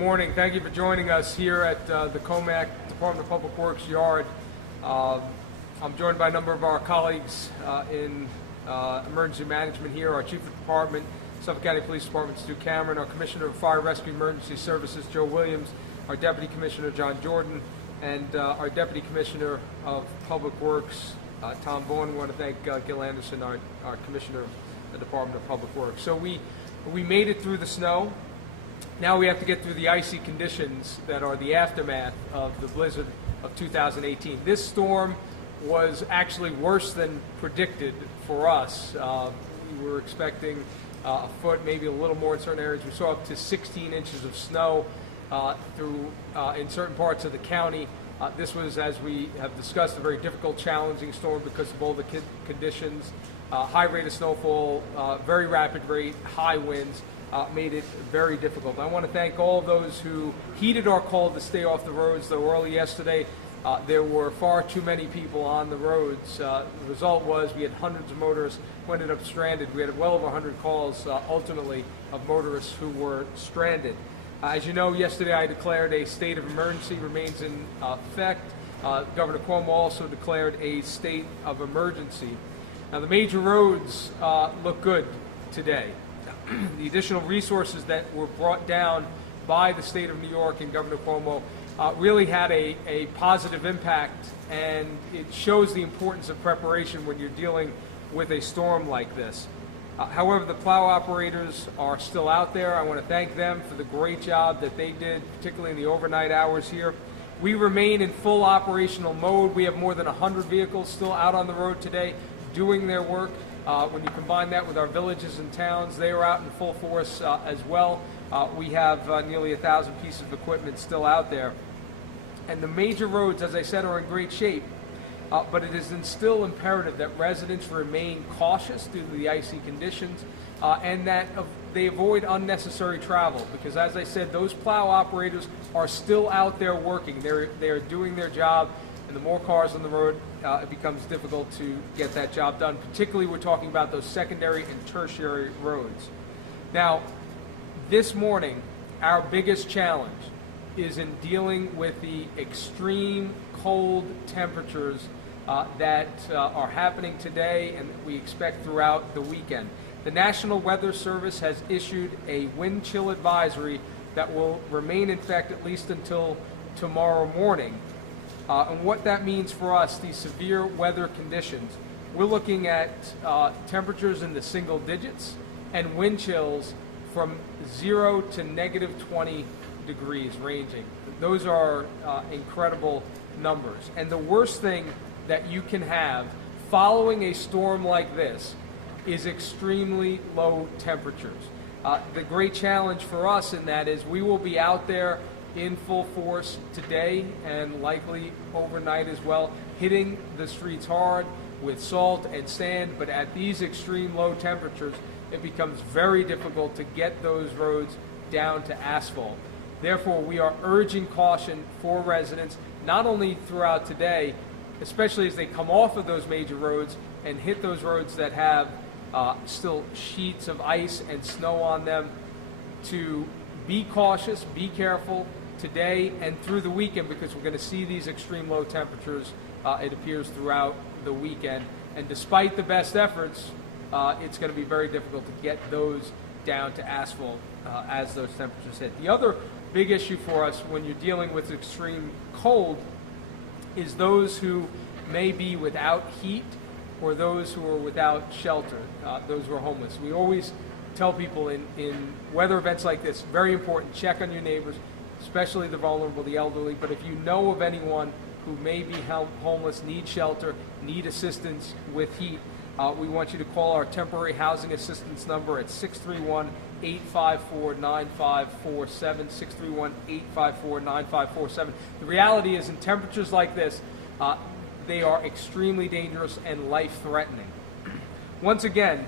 morning. Thank you for joining us here at the Comac Department of Public Works yard. I'm joined by a number of our colleagues in emergency management here, our Chief of Department, Suffolk County Police Department, Stu Cameron, our Commissioner of Fire Rescue Emergency Services, Joe Williams, our Deputy Commissioner, John Jordan, and our Deputy Commissioner of Public Works, Tom Bowen. We want to thank Gil Anderson, our Commissioner of the Department of Public Works. So we made it through the snow. Now we have to get through the icy conditions that are the aftermath of the blizzard of 2018. This storm was actually worse than predicted for us. We were expecting a foot, maybe a little more in certain areas. We saw up to 16 inches of snow in certain parts of the county. This was, as we have discussed, a very difficult, challenging storm because of all the conditions. High rate of snowfall, very rapid rate, high winds. Made it very difficult. I want to thank all those who heeded our call to stay off the roads. Though early yesterday, there were far too many people on the roads. The result was we had hundreds of motorists who ended up stranded. We had well over 100 calls, ultimately, of motorists who were stranded. As you know, yesterday I declared a state of emergency remains in effect. Governor Cuomo also declared a state of emergency. Now, the major roads look good today. The additional resources that were brought down by the state of New York and Governor Cuomo really had a positive impact, and it shows the importance of preparation when you're dealing with a storm like this. However, the plow operators are still out there. I want to thank them for the great job that they did, particularly in the overnight hours here. We remain in full operational mode. We have more than 100 vehicles still out on the road today doing their work. When you combine that with our villages and towns, they are out in full force as well. We have nearly 1,000 pieces of equipment still out there. And the major roads, as I said, are in great shape. But it is still imperative that residents remain cautious due to the icy conditions and that they avoid unnecessary travel. Because, as I said, those plow operators are still out there working. They're doing their job. And the more cars on the road, it becomes difficult to get that job done. Particularly, we're talking about those secondary and tertiary roads. Now, this morning, our biggest challenge is in dealing with the extreme cold temperatures that are happening today and that we expect throughout the weekend. The National Weather Service has issued a wind chill advisory that will remain in effect at least until tomorrow morning. And what that means for us, these severe weather conditions, we're looking at temperatures in the single digits and wind chills from 0 to negative 20 degrees ranging. Those are incredible numbers. And the worst thing that you can have following a storm like this is extremely low temperatures. The great challenge for us in that is we will be out there in full force today and likely overnight as well, hitting the streets hard with salt and sand, but at these extreme low temperatures, it becomes very difficult to get those roads down to asphalt. Therefore, we are urging caution for residents, not only throughout today, especially as they come off of those major roads and hit those roads that have still sheets of ice and snow on them, to be cautious, be careful today and through the weekend, because we're going to see these extreme low temperatures, it appears, throughout the weekend. And despite the best efforts, it's going to be very difficult to get those down to asphalt as those temperatures hit. The other big issue for us when you're dealing with extreme cold is those who may be without heat or those who are without shelter, those who are homeless. We always tell people in weather events like this, very important, check on your neighbors, especially the vulnerable, the elderly. But if you know of anyone who may be homeless, need shelter, need assistance with heat, we want you to call our temporary housing assistance number at 631-854-9547, 631-854-9547. The reality is, in temperatures like this, they are extremely dangerous and life-threatening. Once again,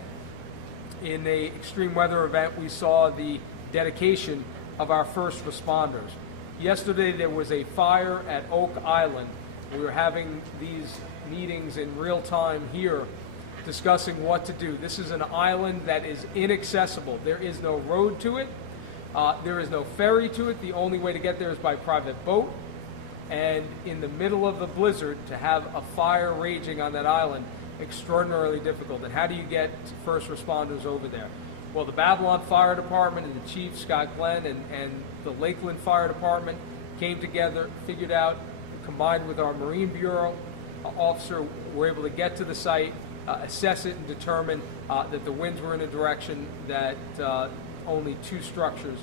in an extreme weather event, we saw the dedication of our first responders. Yesterday there was a fire at Oak Island. We were having these meetings in real time here discussing what to do. This is an island that is inaccessible. There is no road to it. There is no ferry to it. The only way to get there is by private boat. And in the middle of the blizzard, to have a fire raging on that island, extraordinarily difficult. And how do you get first responders over there? Well, the Babylon Fire Department and the chief, Scott Glenn, and the Lakeland Fire Department came together, figured out, combined with our Marine Bureau officer, were able to get to the site, assess it, and determine that the winds were in a direction that only 2 structures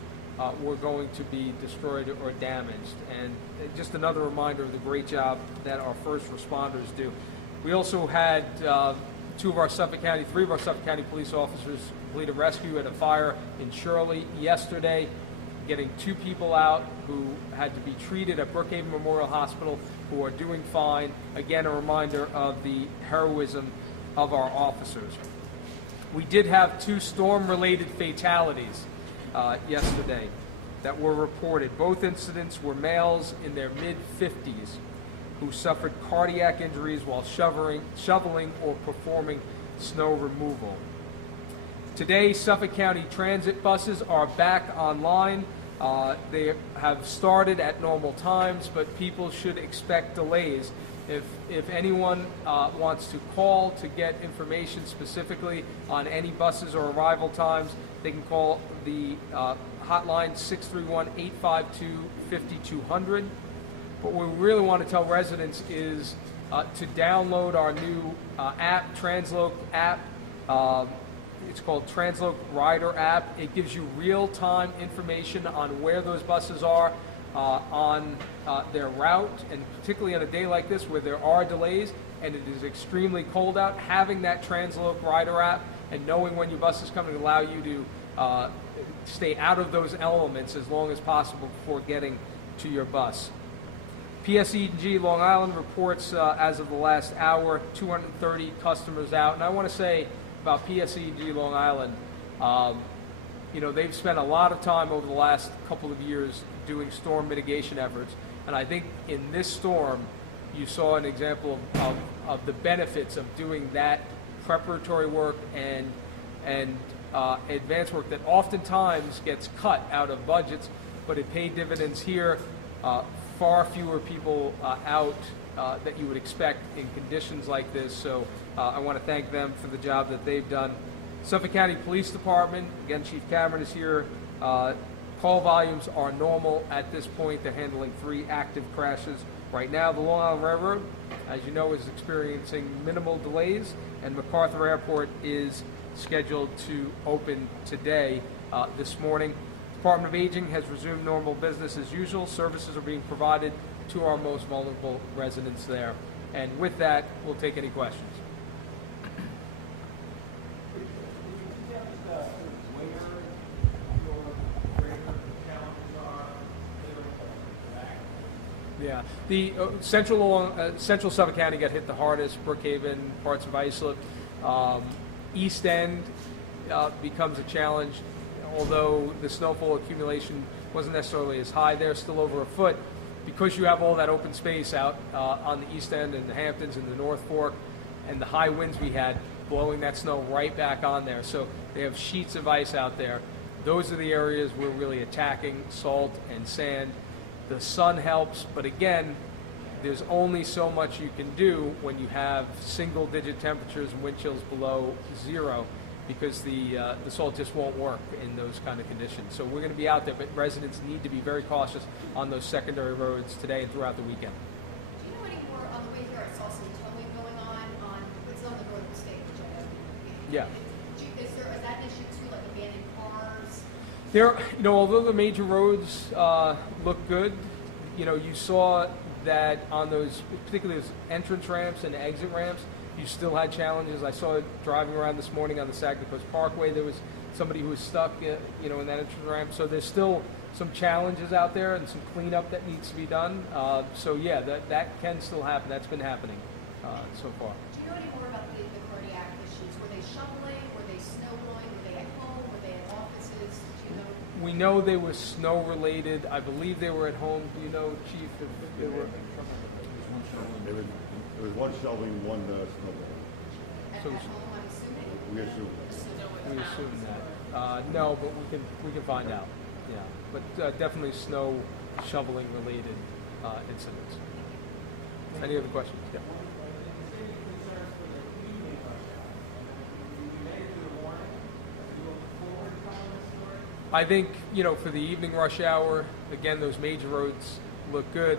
were going to be destroyed or damaged. And just another reminder of the great job that our first responders do. We also had 3 of our Suffolk County police officers complete a rescue at a fire in Shirley yesterday, getting 2 people out who had to be treated at Brookhaven Memorial Hospital, who are doing fine. Again, a reminder of the heroism of our officers. We did have 2 storm-related fatalities yesterday that were reported. Both incidents were males in their mid-50s who suffered cardiac injuries while shoveling or performing snow removal. Today, Suffolk County transit buses are back online. They have started at normal times, but people should expect delays. If anyone wants to call to get information specifically on any buses or arrival times, they can call the hotline 631-852-5200. What we really want to tell residents is to download our new app, Transloc app. It's called Transloc Rider app. It gives you real-time information on where those buses are on their route, and particularly on a day like this where there are delays and it is extremely cold out. Having that Transloc Rider app and knowing when your bus is coming will allow you to stay out of those elements as long as possible before getting to your bus. PSE&G Long Island reports as of the last hour, 230 customers out. And I want to say about PSE&G Long Island, they've spent a lot of time over the last couple of years doing storm mitigation efforts. And I think in this storm, you saw an example of the benefits of doing that preparatory work and advanced work that oftentimes gets cut out of budgets, but it paid dividends here. Far fewer people out that you would expect in conditions like this. So I want to thank them for the job that they've done. Suffolk County Police Department, again, Chief Cameron is here. Call volumes are normal at this point. They're handling 3 active crashes right now. The Long Island Railroad, as you know, is experiencing minimal delays, and MacArthur Airport is scheduled to open today, this morning. Department of Aging has resumed normal business as usual. Services are being provided to our most vulnerable residents there. And with that, we'll take any questions. Yeah, the central Suffolk County got hit the hardest. Brookhaven, parts of Islip, East End becomes a challenge. Although the snowfall accumulation wasn't necessarily as high there, still over a foot, because you have all that open space out on the East End and the Hamptons and the North Fork, and the high winds we had blowing that snow right back on there. So they have sheets of ice out there. Those are the areas we're really attacking, salt and sand. The sun helps, but again, there's only so much you can do when you have single-digit temperatures and wind chills below 0. Because the salt just won't work in those kind of conditions. So we're going to be out there, but residents need to be very cautious on those secondary roads today and throughout the weekend. Do you know any more on the way here? I saw some towing going on it's on the northern state, which I know. Yeah. Is that an issue too, like abandoned cars? Although the major roads look good, you saw that on those, particularly those entrance ramps and exit ramps, you still had challenges. I saw it driving around this morning on the Saginaw Coast Parkway. There was somebody who was stuck, in that entrance ramp. So there's still some challenges out there and some cleanup that needs to be done. So yeah, that can still happen. That's been happening so far. Do you know any more about the cardiac issues? Were they shoveling? Were they snow blowing? Were they at home? Were they at offices? Do you know? We know they were snow related. I believe they were at home. Do you know, Chief, if they were? There was one shelving, one snowball. At So- home, I'm assuming? We assume. We assume that. No, but we can find out. Yeah, but definitely snow shoveling related incidents. Any other questions? Yeah. I think, for the evening rush hour, again, those major roads look good.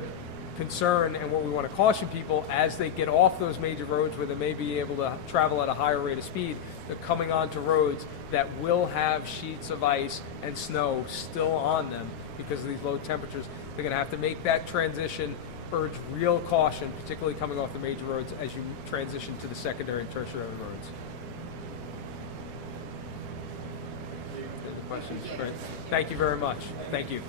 Concern and what we want to caution people as they get off those major roads where they may be able to travel at a higher rate of speed, they're coming onto roads that will have sheets of ice and snow still on them because of these low temperatures. They're going to have to make that transition, urge real caution, particularly coming off the major roads as you transition to the secondary and tertiary roads. Questions? Great. Thank you very much. Thank you.